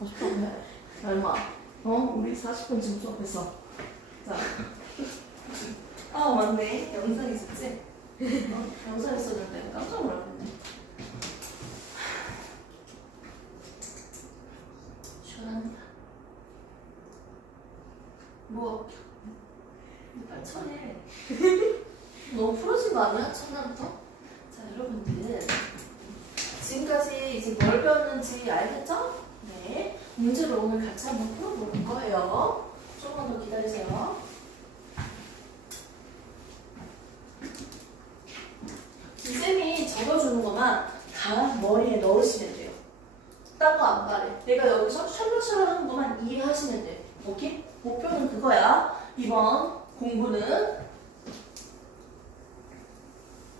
50분 얼마? 우리 40분 지금 수업했어. 자. 맞네. 영상 있었지? 영상 있었는데 깜짝 놀랐네. 시원합니다. 뭐 빨리 처리해. 너무 풀어진 거 아니야? 첫날부터? 자, 여러분들 지금까지 이제 뭘 배웠는지 알겠죠? 네. 문제를 오늘 같이 한번 풀어볼 거예요. 조금만 더 기다리세요. 쌤이 적어주는 것만 다 머리에 넣으시면 돼요. 딴 거 안 바래. 내가 여기서 셜록셜록 하는 것만 이해하시면 돼. 오케이? 목표는 그거야. 이번 공부는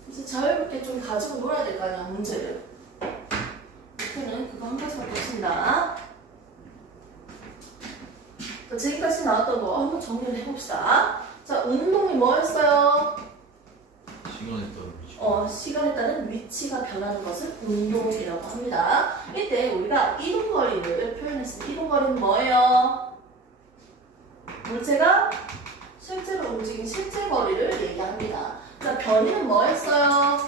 이제 자유롭게 좀 가지고 놀아야 될 거 아니야, 문제를. 목표는 그거 한 가지밖에 없습니다. 자, 지금까지 나왔던 거 한번 정리를 해봅시다. 자, 운동이 뭐였어요? 시간에 따른 위치. 시간에 따른 위치가 변하는 것을 운동이라고 합니다. 이때 우리가 이동거리를 표현했습니다. 이동거리는 뭐예요? 물체가 실제로 움직인 실제 거리를 얘기합니다. 자, 변이는 뭐였어요?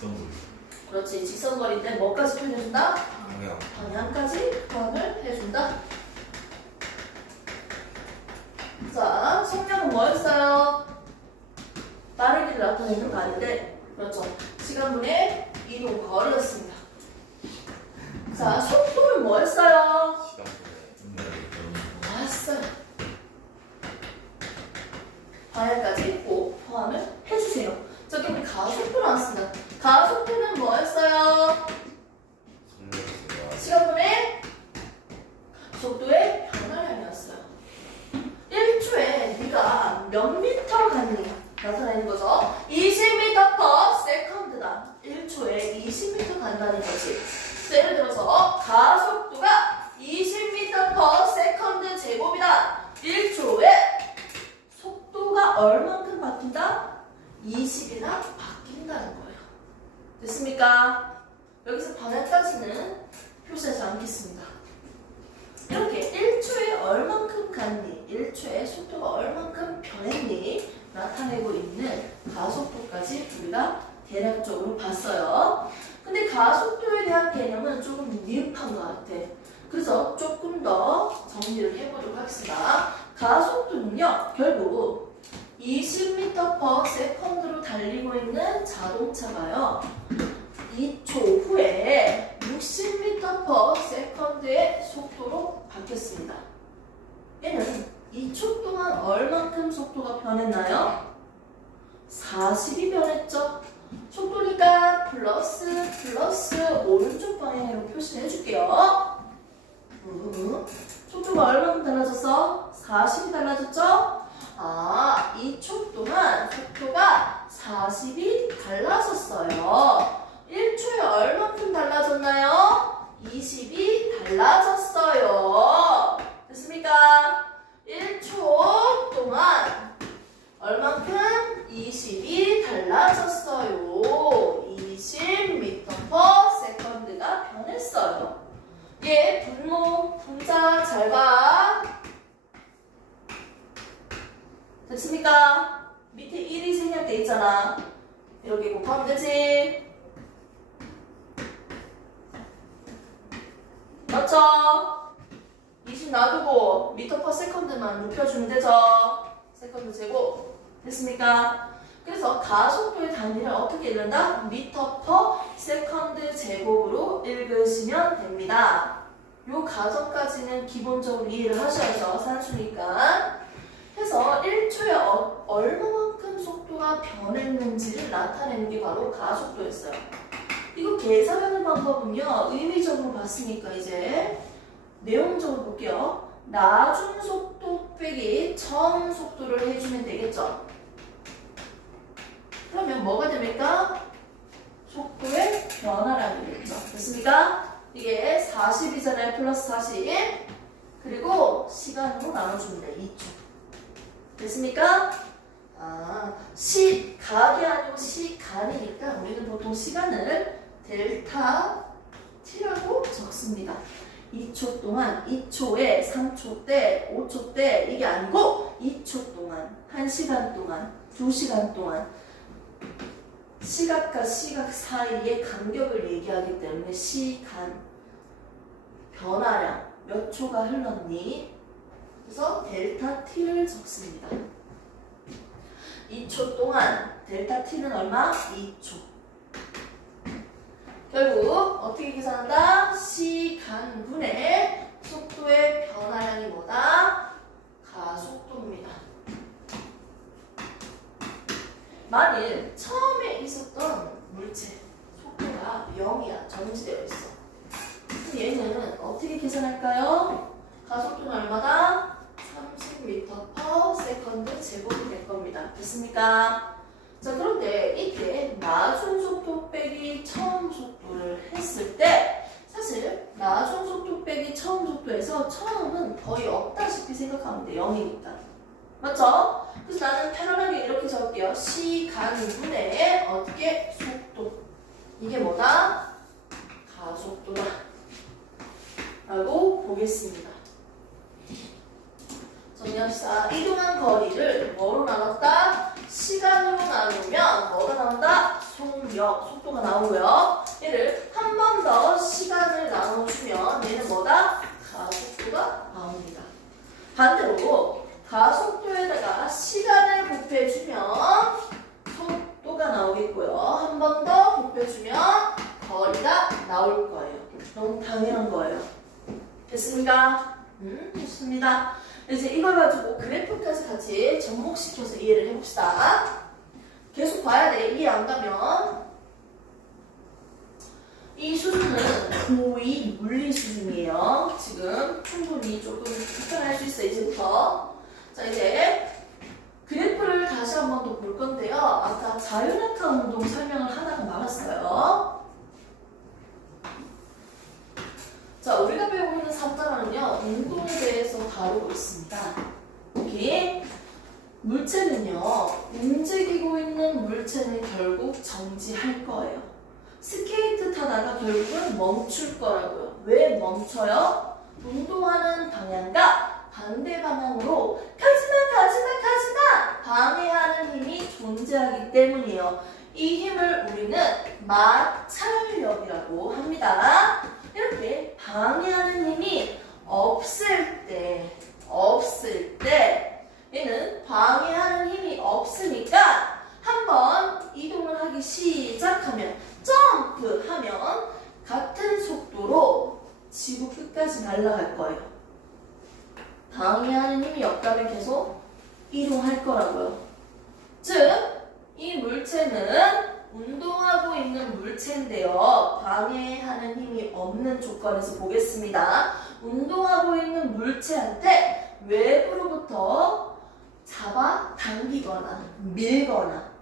직선거리. 그렇지, 직선거리인데 뭐까지 표현해준다? 방향. 방향까지 포함을 해준다. 자, 속력은 뭐였어요? 빠르기를 나타내는 말인데, 그렇죠. 시간분의 이동 거리였습니다. 자, 속도는 뭐였어요? 왔어요. 방향까지 꼭 포함을 해주세요. 저기 우리 가속도 나왔습니다. 가속도는 뭐였어요? 시간분의 속도의 변화량이었어요. 1초에 네가 몇 미터 갔니? 나타내는 거죠. 20m per second다. 1초에 20m 간다는 거지. 예를 들어서 가속도가 20m per second 제곱이다. 1초에 속도가 얼만큼 바뀐다? 20이나 바뀐다는 거예요. 됐습니까? 여기서 방향까지는 표시하지 않겠습니다. 이렇게 1초에 얼만큼 갔니? 1초에 속도가 얼만큼 변했니? 나타내고 있는 가속도까지 우리가 대략적으로 봤어요. 근데 가속도에 대한 개념은 조금 미흡한 것 같아. 그래서 조금 더 정리를 해보도록 하겠습니다. 가속도는요, 결국 20m per second로 달리고 있는 자동차가요, 2초 후에 60m per second의 속도로 바뀌었습니다. 얘는 2초 동안 얼만큼 속도가 변했나요? 40이 변했죠? 속도니까 플러스 오른쪽 방향으로 표시를 해줄게요. 속도가 얼만큼 달라졌어? 40이 달라졌죠? 2초 동안 속도가 40이 달라졌어요. 1초에 얼만큼 달라졌나요? 20이 달라졌어요. 됐습니까? 1초 동안 얼만큼? 20이 달라졌어요. 20m per second가 변했어요. 얘 분모, 분자 잘 봐. 됐습니까? 밑에 1이 생략돼 있잖아. 이렇게 곱하면 되지. 맞죠? 20 놔두고 미터 퍼 세컨드만 눕혀주면 되죠. 세컨드 제곱. 됐습니까? 그래서 가속도의 단위를 어떻게 읽는다? 미터 퍼 세컨드 제곱으로 읽으시면 됩니다. 요 가정까지는 기본적으로 이해를 하셔야죠. 산수니까. 해서 1초에 얼마만큼 속도가 변했는지를 나타내는 게 바로 가속도였어요. 이거 계산하는 방법은요, 의미적으로 봤으니까 이제 내용적으로 볼게요. 나중 속도 빼기 처음 속도를 해주면 되겠죠. 그러면 뭐가 됩니까? 속도의 변화량이 되겠죠. 됐습니까? 이게 40이잖아요. 플러스 40. 그리고 시간으로 나눠주면 돼. 2초. 됐습니까? 시각이 아니고 시간이니까 우리는 보통 시간을 델타 t라고 적습니다. 2초 동안 2초에 3초대 5초대 이게 아니고 2초 동안 1시간 동안 2시간 동안 시각과 시각 사이의 간격을 얘기하기 때문에 시간 변화량 몇 초가 흘렀니? 그래서 델타 t를 적습니다. 2초 동안 델타 t는 얼마? 2초. 결국 어떻게 계산한다? 시간분의 속도의 변화량이 뭐다? 가속도입니다. 만일 처음에 있었던 물체 속도가 0이야. 정지되어 있어. 그럼 얘는 어떻게 계산할까요? 가속도는 얼마다? 30m/s 제곱이 될 겁니다. 됐습니까? 자, 그런데 이때 나중 속도 빼기 처음 속도를 했을 때 사실 나중 속도 빼기 처음 속도에서 처음은 거의 없다시피 생각하면 돼. 0이니까. 맞죠? 그래서 나는 편안하게 이렇게 적을게요. 시간분의 어떻게? 속도. 이게 뭐다? 가속도다. 라고 보겠습니다. 정리합시다. 이동한 거리를 뭐로 나눴다? 시간으로 나누면 뭐가 나온다? 속력, 속도가 나오고요. 얘를 한 번 더 시간을 나눠주면 얘는 뭐다? 가속도가 나옵니다. 반대로 가속도에다가 시간을 곱해주면 속도가 나오겠고요. 한 번 더 곱해주면 거리가 나올 거예요. 너무 당연한 거예요. 됐습니까? 좋습니다. 이제 이걸 가지고 그래프까지 같이 접목시켜서 이해를 해봅시다. 계속 봐야 돼. 이해 안 가면. 이 수준은 고2 물리 수준이에요. 지금 충분히 조금 불편할 수 있어요. 이제부터. 자, 이제 그래프를 다시 한 번 더 볼 건데요. 아까 자유낙하 운동 설명을 하다가 말았어요. 자, 우리가 배우고 있는 3단원은요, 운동에 대해서 다루고 있습니다. 여기 물체는요, 움직이고 있는 물체는 결국 정지할 거예요. 스케이트 타다가 결국은 멈출 거라고요. 왜 멈춰요? 운동하는 방향과 반대 방향으로 가지마 방해하는 힘이 존재하기 때문이에요. 이 힘을 우리는 마찰력이라고 합니다. 이렇게 방해하는 힘이 없을 때 얘는 방해하는 힘이 없으니까 한번 이동을 하기 시작하면 점프하면 같은 속도로 지구 끝까지 날아갈 거예요. 방해하는 힘이 없다면 계속 이동할 거라고요. 즉, 이 물체는 운동하고 있는 물체인데요. 방해하는 힘이 없는 조건에서 보겠습니다. 운동하고 있는 물체한테 외부로부터 잡아 당기거나 밀거나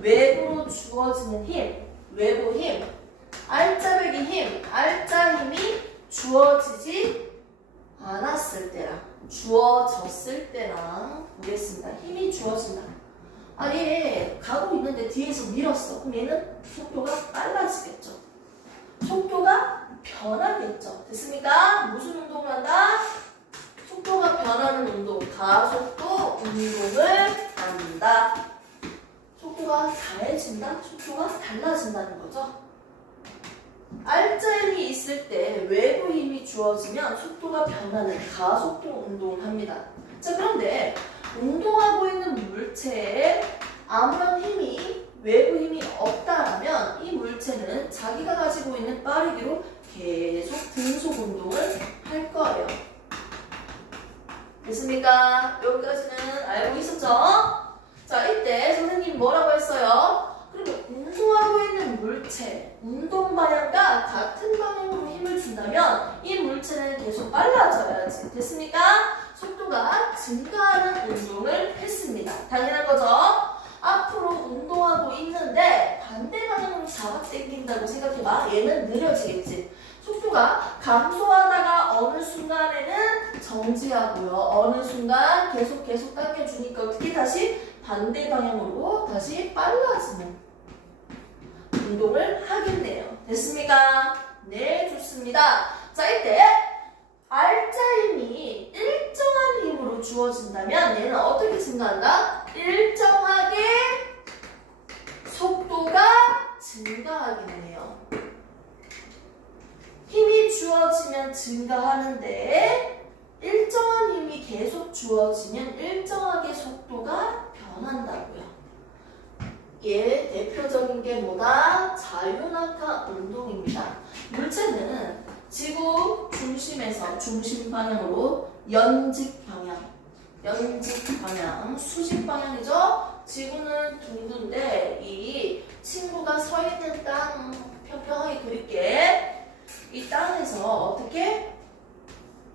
외부로 주어지는 힘, 외부 힘, 알짜배기 힘, 알짜 힘이 주어지지 않았을 때랑 주어졌을 때랑 보겠습니다. 힘이 주어진다. 아, 얘 가고 있는데 뒤에서 밀었어. 그럼 얘는 속도가 빨라지겠죠. 속도가 변하겠죠. 됐습니까? 무슨 운동을 한다? 속도가 변하는 운동, 가속도 운동을 한다. 속도가 가해진다? 속도가 달라진다는 거죠. 알짜 힘이 있을 때 외부 힘이 주어지면 속도가 변하는 가속도 운동을 합니다. 자, 그런데 운동하고 있는 물체에 아무런 힘이, 외부 힘이 없다라면 이 물체는 자기가 가지고 있는 빠르기로 계속 등속 운동을 할 거예요. 됐습니까? 여기까지는 알고 있었죠? 자, 이때 선생님이 뭐라고 했어요? 그러면 운동하고 있는 물체, 운동 방향과 같은 방향으로 힘을 준다면 이 물체는 계속 빨라져야지. 됐습니까? 속도가 증가하는 운동을 했습니다. 당연한 거죠? 앞으로 운동하고 있는데 반대 방향으로 잡아당긴다고 생각해봐. 얘는 느려지겠지. 속도가 감소하다가 어느 순간에는 정지하고요. 어느 순간 계속 당겨주니까 어떻게 다시 반대 방향으로 다시 빨라지는 운동을 하겠네요. 됐습니까? 네, 좋습니다. 자, 이때 R자 힘이 일정한 힘으로 주어진다면 얘는 어떻게 증가한다? 일정하게 속도가 증가하겠네요. 힘이 주어지면 증가하는데 일정한 힘이 계속 주어지면 일정하게 속도가 변한다고요. 얘 대표적인 게 뭐다? 자유낙하 운동입니다. 물체는 지구 중심에서 중심 방향으로 연직 방향, 수직 방향이죠? 지구는 둥근데 이 친구가 서 있는 땅 평평하게 그릴게. 이 땅에서 어떻게?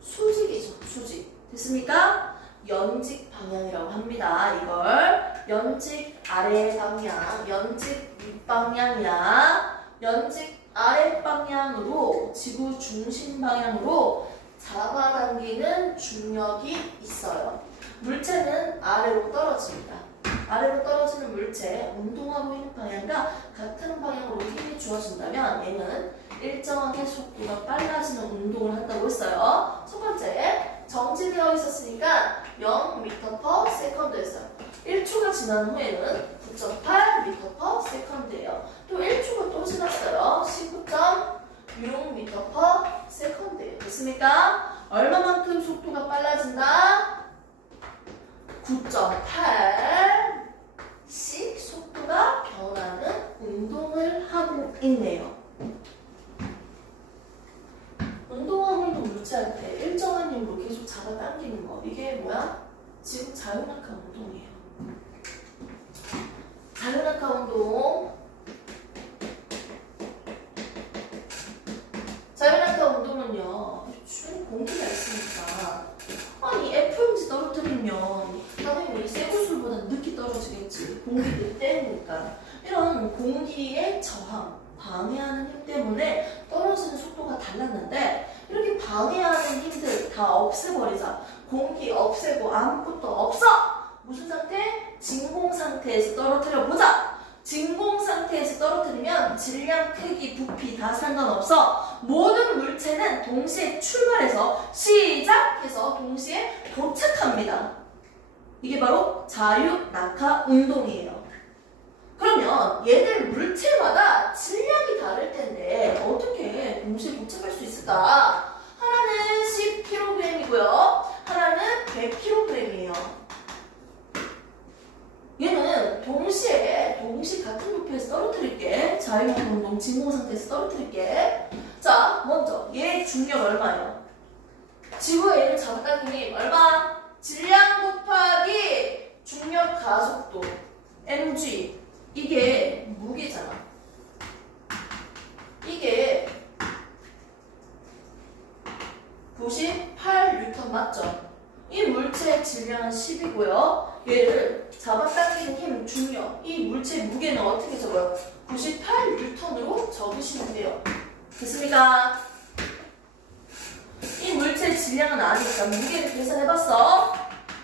수직이죠. 수직. 됐습니까? 연직 방향이라고 합니다. 이걸 연직 아래 방향, 연직 윗방향이야. 연직 아래 방향으로 지구 중심 방향으로 잡아당기는 중력이 있어요. 물체는 아래로 떨어집니다. 아래로 떨어지는 물체, 운동하고 있는 방향과 같은 방향으로 힘이 주어진다면 얘는 일정하게 속도가 빨라지는 운동을 한다고 했어요. 첫 번째, 정지되어 있었으니까 0m/s였어요. 1초가 지난 후에는 9.8m/s예요. 또 1초가 또 지났어요. 19.6m/s예요. 됐습니까? 얼마만큼 속도가 빨라진다? 9.8씩 속도가 변하는 운동을 하고 있네요. 운동하고 있는 물체한테 일정한 힘으로 계속 잡아당기는 거. 이게 뭐야? 지금 자유낙하 운동이에요. 자유낙하 운동. 자유낙하 운동은요, 공기가 있으니까. 아니, F용지 떨어뜨리면 당연히 쇠구슬보다 늦게 떨어지겠지. 공기들 때문이니까. 이런 공기의 저항, 방해하는 힘 때문에 떨어지는 속도가 달랐는데 이렇게 방해하는 힘들 다 없애버리자. 공기 없애고 아무것도 없어! 무슨 상태? 진공 상태에서 떨어뜨려 보자. 진공 상태에서 떨어뜨리면 질량, 크기, 부피 다 상관없어. 모든 물체는 동시에 출발해서 시작해서 동시에 도착합니다. 이게 바로 자유낙하 운동이에요. 그러면 얘들 물체마다 질량이 다를 텐데 어떻게 동시에 도착할 수 있을까? 하나는 10kg이고요. 하나는 100kg이에요. 얘는 동시에 같은 높이에서 떨어뜨릴게. 자유낙하 운동 진공 상태에서 떨어뜨릴게. 자, 먼저 얘 중력 얼마예요? 지구에 얘를 잡아당기니 얼마? 질량 곱하기 중력 가속도 mg. 이게 무게잖아. 이게 98N 맞죠? 이 물체의 질량은 10이고요. 얘를 잡아당기는 힘, 중력. 이 물체의 무게는 어떻게 적어요? 98N으로 적으시면 돼요. 됐습니까? 이 물체의 질량은 아니니까 무게를 계산해봤어.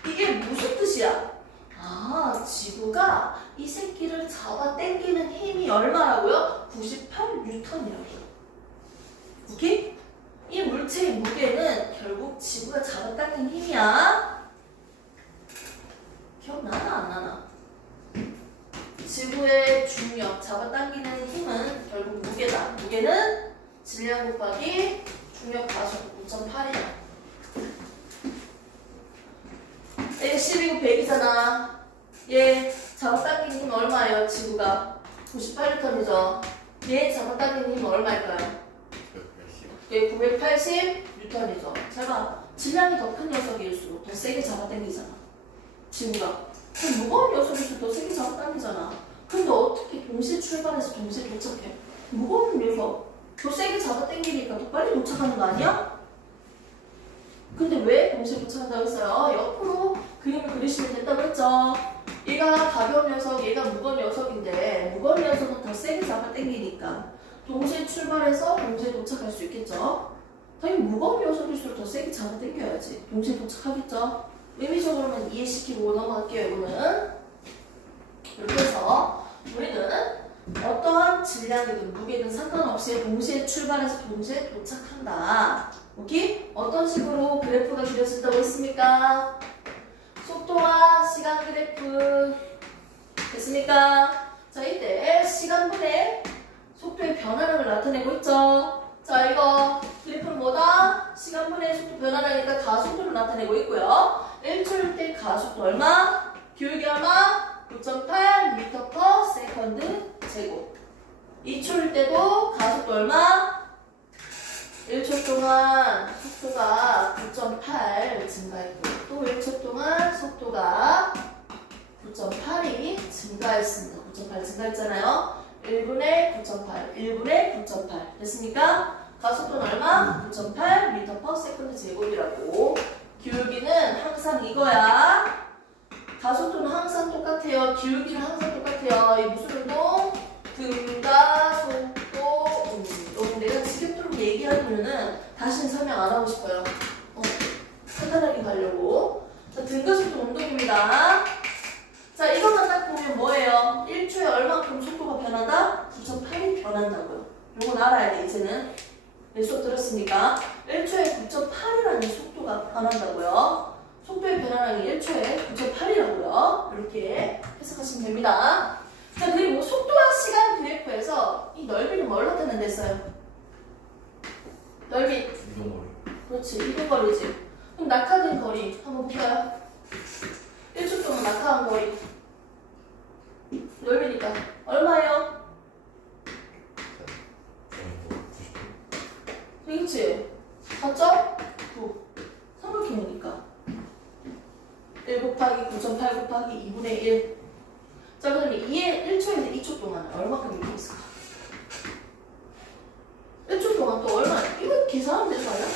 이게 무슨 뜻이야? 아, 지구가 이 새끼를 잡아당기는 힘이 얼마라고요? 98N이라고요. 오케이? 이 물체의 무게는 결국 지구가 잡아당기는 힘이야. 기억나나 안 나나? 지구의 중력, 잡아당기는 힘은 결국 무게다. 무게는 질량 곱하기 중력 가속 9.8이야. 얘 10이고 100이잖아. 얘 잡아당기는 힘 얼마예요? 지구가 98N이죠. 얘 잡아당기는 힘 얼마일까요? 얘 980N이죠. 잘 봐. 질량이 더 큰 녀석일수록 더 세게 잡아당기잖아. 지구가. 무거운 녀석일수록 더 세게 잡아당기잖아. 근데 어떻게 동시에 출발해서 동시에 도착해? 무거운 녀석 더 세게 잡아당기니까 더 빨리 도착하는 거 아니야? 근데 왜 동시에 도착한다고 했어요? 옆으로 그림을 그리시면 된다고 했죠. 얘가 가벼운 녀석, 얘가 무거운 녀석인데 무거운 녀석은 더 세게 잡아당기니까 동시에 출발해서 동시에 도착할 수 있겠죠. 당연히 무거운 녀석일수록 더 세게 잡아당겨야지. 동시에 도착하겠죠. 의미적으로는 이해시키고 넘어갈게요. 이거는 이렇게 해서 우리는 어떠한 질량이든 무게든 상관없이 동시에 출발해서 동시에 도착한다. 오케이? 어떤 식으로 그래프가 그려진다고 했습니까? 속도와 시간 그래프 됐습니까? 자, 이때 시간분의 속도의 변화량을 나타내고 있죠. 자, 이거 그래프는 뭐다? 시간분의 속도 변화량이니까 가속도를 나타내고 있고요. 1초일 때 가속도 얼마? 교육이 얼마? 9.8m/s 제곱. 2초일 때도 가속도 얼마? 1초 동안 속도가 9.8 증가했고 또 1초 동안 속도가 9.8이 증가했습니다. 9.8 증가했잖아요. 1분의 9.8, 1분의 9.8 됐습니까? 가속도는 얼마? 9.8m/s 제곱이라고. 기울기는 항상 이거야. 가속도는 항상 똑같아요. 기울기는 항상 똑같아요. 이 무슨 운동? 등가 속도 운동. 내가 지겹도록 얘기하는 이유는 다시는 설명 안 하고 싶어요. 간단하게 가려고. 자, 등가 속도 운동입니다. 자, 이것만 딱 보면 뭐예요? 1초에 얼만큼 속도가 변한다? 9.8이 변한다고요. 이건 알아야 돼, 이제는. 네, 수업 들었으니까. 1초에 9.8이라는 속도가 변한다고요. 속도의 변화량이 1초에 9.8이라고요. 이렇게 해석하시면 됩니다. 자, 그리고 속도와 시간 그래프에서 이 넓이는 뭘 나타낸댔어요? 넓이. 이동거리. 그렇지, 이동거리지. 그럼 낙하된 거리 한번 볼까요? 1초 동안 낙하한 거리. 넓이니까 얼마예요? 그렇지? 4.9 삼각형이니까 1 곱하기 9.8 곱하기 2분의 1. 자, 그러면 1초에서 2초 동안 얼마큼 이동했을까? 1초 동안 또 얼마? 이거 계산하면 되는 거 아니야?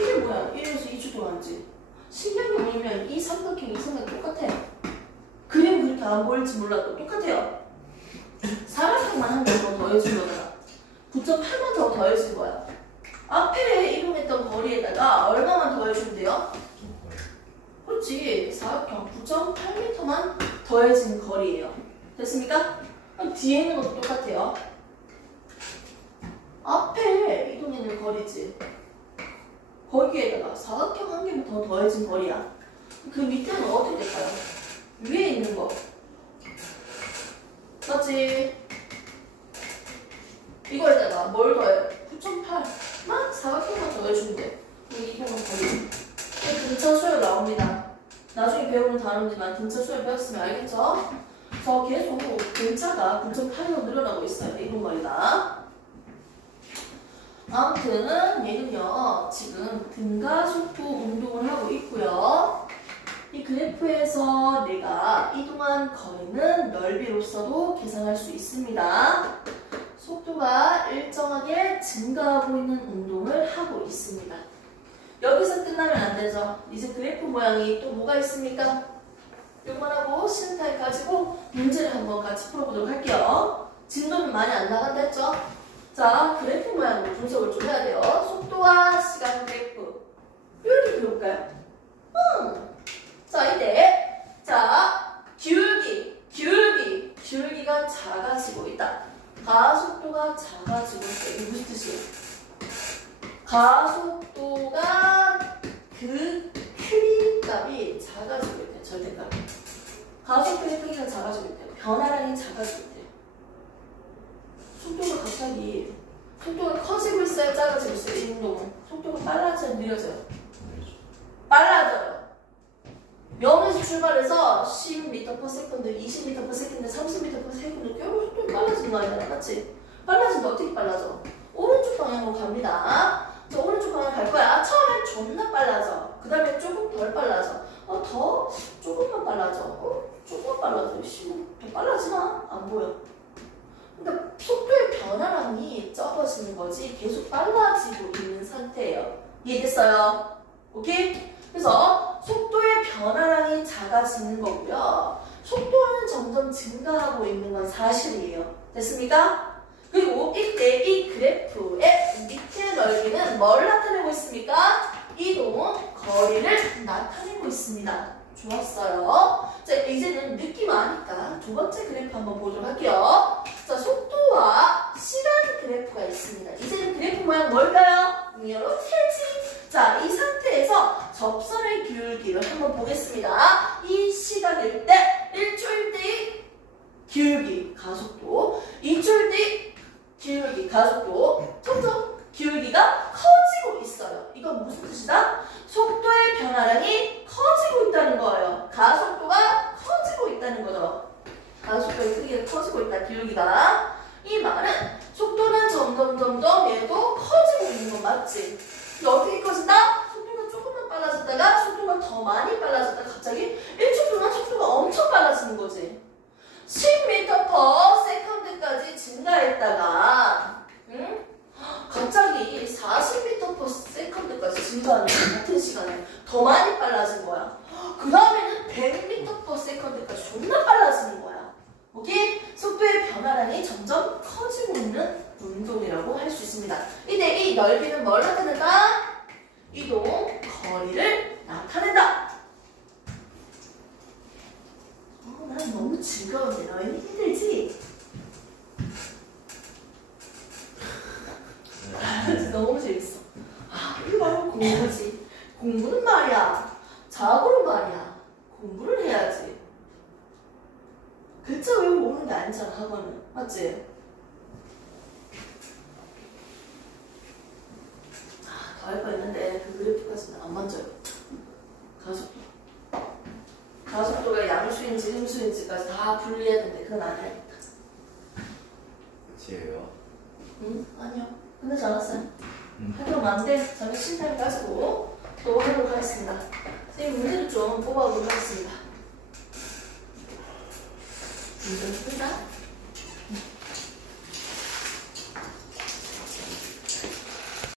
이게 뭐야? 1에서 2초 동안이지. 신기한 게 뭐냐면 이 삼각형, 이 삼각형 똑같아요. 그림 그렇게 안 보일지 몰라도 똑같아요. 사각형만 한 개 더 더해준 거잖아. 9.8만 더 더해진 거야. 앞에 이동했던 거리에다가 얼마만 더해주면 돼요? 그렇지. 사각형 9.8m만 더해진 거리예요. 됐습니까? 그럼 뒤에 있는 것도 똑같아요. 앞에 이동했는 거리지. 거기에다가 사각형 한 개만 더 더해진 거리야. 그 밑에는 어떻게 될까요? 위에 있는 거. 맞지? 이거에다가 뭘 더해요? 9.8만 사각형만 더해주면 돼. 이거는 거리. 등차 수열 나옵니다. 나중에 배우는 단어지만 등차 수열 배웠으면 알겠죠? 저 계속 등차가 9.8로 늘어나고 있어요. 이동거리가. 아무튼 얘는요 지금 등가속도 운동을 하고 있고요. 이 그래프에서 내가 이동한 거리는 넓이로서도 계산할 수 있습니다. 속도가 일정하게 증가하고 있는 운동을 하고 있습니다. 여기서 끝나면 안 되죠. 이제 그래프 모양이 또 뭐가 있습니까? 요것만 하고 쉬는 타임 가지고 문제를 한번 같이 풀어보도록 할게요. 진도는 많이 안 나간다 했죠? 자, 그래프 모양으로 분석을 좀 해야 돼요. 속도와 시간 그래프. 이렇게 그려볼까요? 자, 이때 자, 기울기가 작아지고 있다. 가속도가 작아지고 있다. 이게 무슨 뜻이에요? 가속도가 그 크기 값이 작아지고 있대요. 절대값이. 가속도의 크기가 작아지고 있대요. 변화량이 작아지고 있대요. 속도가 갑자기 속도가 커지고 있어요? 작아지고 있어요? 이 운동은 속도가 빨라져요? 느려져요? 빨라져요. 0에서 출발해서 10m/s, 20m/s, 30m/s 결국 속도가 빨라지는 거 아니야? 맞지? 빨라진다. 어떻게 빨라져? 오른쪽 방향으로 갑니다. 자, 오른쪽 방향 갈 거야. 처음엔 존나 빨라져. 그 다음에 조금 덜 빨라져. 더 조금만 빨라져. 조금만 빨라져. 더 빨라지나? 안 보여. 그러니까 속도의 변화량이 적어지는 거지 계속 빨라지고 있는 상태예요. 이해됐어요? 오케이? 그래서 속도의 변화량이 작아지는 거고요. 속도는 점점 증가하고 있는 건 사실이에요. 됐습니까? 그리고 이때 이 그래프의 밑에 넓이는 뭘 나타내고 있습니까? 이동 거리를 나타내고 있습니다. 좋았어요. 자, 이제는 느낌 아니까 두 번째 그래프 한번 보도록 할게요. 자, 자, 속도와 시간 그래프가 있습니다. 이제는 그래프 모양 뭘까요? 이렇게지. 자, 이 상태에서 접선의 기울기를 한번 보겠습니다. 이 시간일 때 1초일 때 기울기 가속도, 2초일 때 기울기 가속도, 점점 기울기가 커지고 있어요. 이건 무슨 뜻이다? 속도의 변화량이 커지고 있다는 거예요. 가속도가 커지고 있다는 거죠. 가속도의 크기가 커지고 있다, 기울기가. 이 말은 속도는 점점 얘도 커지고 있는 건 맞지? 근데 어떻게 커진다? 속도가 조금만 빨라졌다가 속도가 더 많이 빨라졌다가 갑자기 1초 동안 속도가 엄청 빨라지는 거지. 10m/s까지 증가했다가 갑자기 40m/s까지 증가하는 거야. 같은 시간에 더 많이 빨라진 거야. 그 다음에는 100m/s까지 존나 빨라지는 거야. 오케이? 속도의 변화량이 점점 커지고 있는 운동이라고 할 수 있습니다. 이때 이 넓이는 뭘 나타낸다? 이동 거리를 나타낸다. 난 너무 즐거운데 너희는 힘들지? 너무 재밌어. 이거 바로 공부지. 공부는 말이야. 자고로 말이야. 공부를 해야지. 글자 외우고 오는 게 아니잖아, 학원은. 맞지? 더 할 거 있는데 그 그래프까지는 안 만져요. 가속도. 가속도가 양수인지 음수인지까지 다 분리해야 되는데 그건 안 해. 끝이에요. 응? 아니요. 끝나지 않았어요. 그럼 안 돼. 저는 실타임 가지고 또 해보도록 하겠습니다. 선생님 문제를 좀 뽑아보도록 하겠습니다. 문제는 끝나?